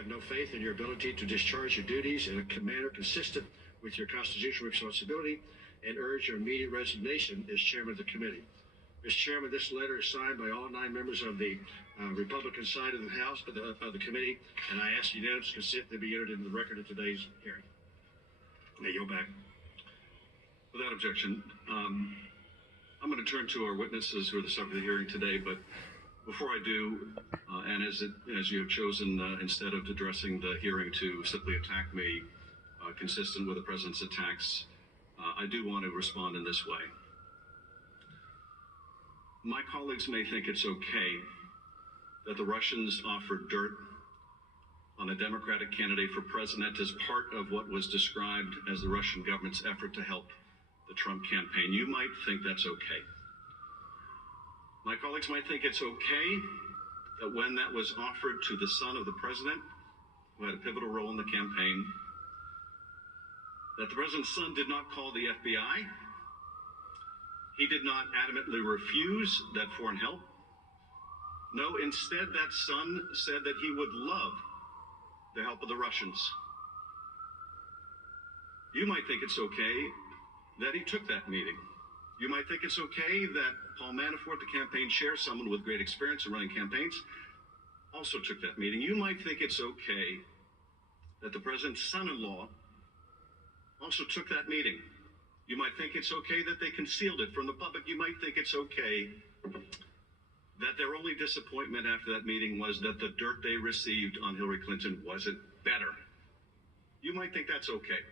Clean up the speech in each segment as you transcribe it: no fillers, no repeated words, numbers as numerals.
have no faith in your ability to discharge your duties in a manner consistent with your constitutional responsibility and urge your immediate resignation as chairman of the committee. Mr. Chairman, this letter is signed by all 9 members of the Republican side of the House, of the committee, and I ask unanimous consent to be entered into the record of today's hearing. Now, you're back. Without objection, I'm going to turn to our witnesses who are the subject of the hearing today, but before I do, and as you have chosen, instead of addressing the hearing to simply attack me, consistent with the President's attacks, I do want to respond in this way. My colleagues may think it's okay that the Russians offered dirt on a Democratic candidate for president as part of what was described as the Russian government's effort to help the Trump campaign. You might think that's okay. My colleagues might think it's okay that when that was offered to the son of the president, who had a pivotal role in the campaign, that the president's son did not call the FBI. He did not adamantly refuse that foreign help. No, instead, that son said that he would love the help of the Russians. You might think it's okay that he took that meeting. You might think it's okay that Paul Manafort, the campaign chair, someone with great experience in running campaigns, also took that meeting. You might think it's okay that the president's son-in-law also took that meeting. You might think it's okay that they concealed it from the public. You might think it's okay that their only disappointment after that meeting was that the dirt they received on Hillary Clinton wasn't better. You might think that's okay.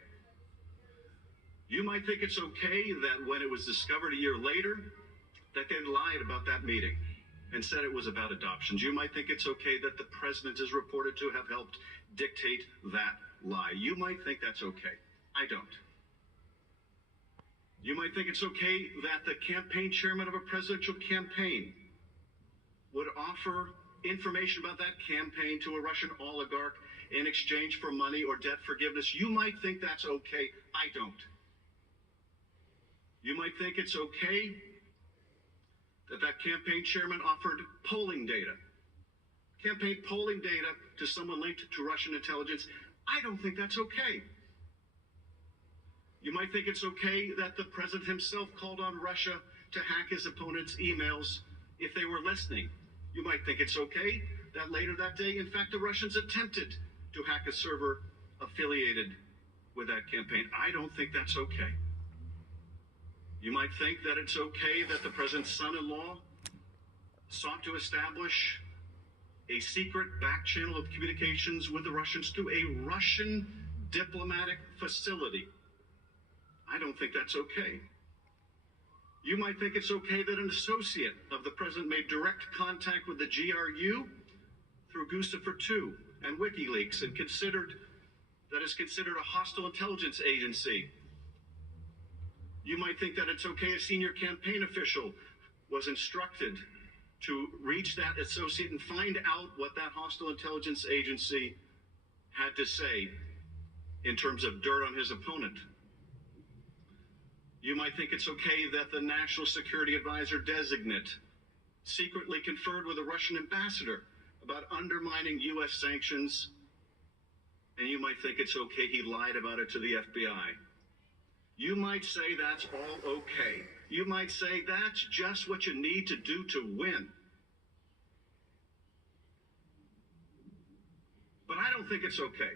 You might think it's okay that when it was discovered a year later that they lied about that meeting and said it was about adoptions. You might think it's okay that the president is reported to have helped dictate that lie. You might think that's okay. I don't. You might think it's okay that the campaign chairman of a presidential campaign would offer information about that campaign to a Russian oligarch in exchange for money or debt forgiveness. You might think that's okay. I don't. You might think it's okay that that campaign chairman offered polling data, campaign polling data to someone linked to Russian intelligence. I don't think that's okay. You might think it's okay that the president himself called on Russia to hack his opponent's emails if they were listening. You might think it's okay that later that day, in fact, the Russians attempted to hack a server affiliated with that campaign. I don't think that's okay. You might think that it's okay that the president's son-in-law sought to establish a secret back channel of communications with the Russians through a Russian diplomatic facility. I don't think that's okay. You might think it's okay that an associate of the president made direct contact with the GRU through Guccifer II and WikiLeaks and is considered a hostile intelligence agency. You might think that it's okay a senior campaign official was instructed to reach that associate and find out what that hostile intelligence agency had to say in terms of dirt on his opponent. You might think it's okay that the National Security Advisor designate secretly conferred with a Russian ambassador about undermining U.S. sanctions, and you might think it's okay he lied about it to the FBI. You might say that's all okay. You might say that's just what you need to do to win. But I don't think it's okay.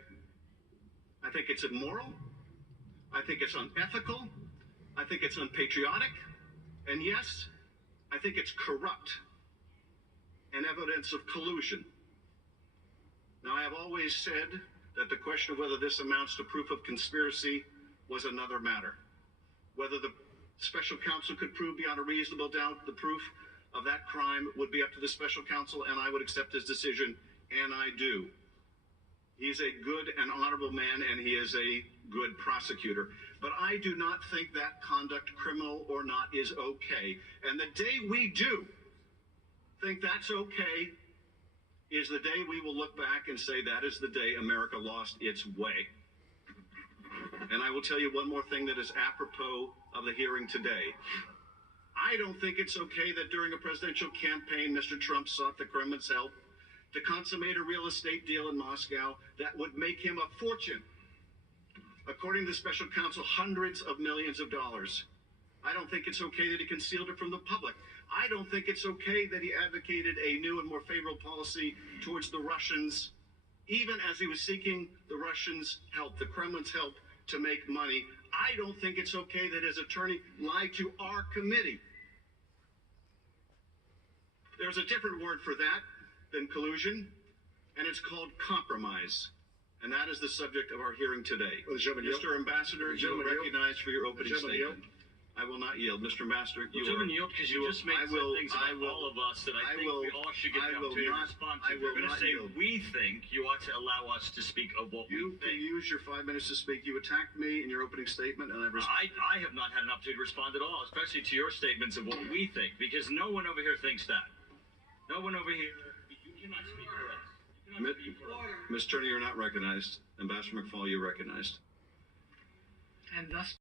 I think it's immoral. I think it's unethical. I think it's unpatriotic, and yes, I think it's corrupt and evidence of collusion. Now, I have always said that the question of whether this amounts to proof of conspiracy was another matter. Whether the special counsel could prove beyond a reasonable doubt the proof of that crime would be up to the special counsel, and I would accept his decision, and I do. He's a good and honorable man, and he is a good prosecutor. But I do not think that conduct, criminal or not, is okay. And the day we do think that's okay is the day we will look back and say that is the day America lost its way. And I will tell you one more thing that is apropos of the hearing today. I don't think it's okay that during a presidential campaign, Mr. Trump sought the Kremlin's help to consummate a real estate deal in Moscow that would make him a fortune. According to the special counsel, hundreds of millions of dollars. I don't think it's okay that he concealed it from the public. I don't think it's okay that he advocated a new and more favorable policy towards the Russians, even as he was seeking the Russians' help, the Kremlin's help to make money. I don't think it's okay that his attorney lied to our committee. There's a different word for that than collusion, and it's called compromise. And that is the subject of our hearing today. Mr. Ambassador, you are recognized for your opening statement. I will not yield. Mr. Ambassador, you are... yield because you just made some things about all of us that I think we all should get the opportunity to respond to. You're going to say, we think you ought to allow us to speak of what we think. You can use your 5 minutes to speak. You attacked me in your opening statement, and I have not had an opportunity to respond at all, especially to your statements of what we think, because no one over here thinks that. No one over here... You cannot speak for us. You cannot speak for us. Ms. Turner, you're not recognized. Ambassador McFaul, you're recognized. And thus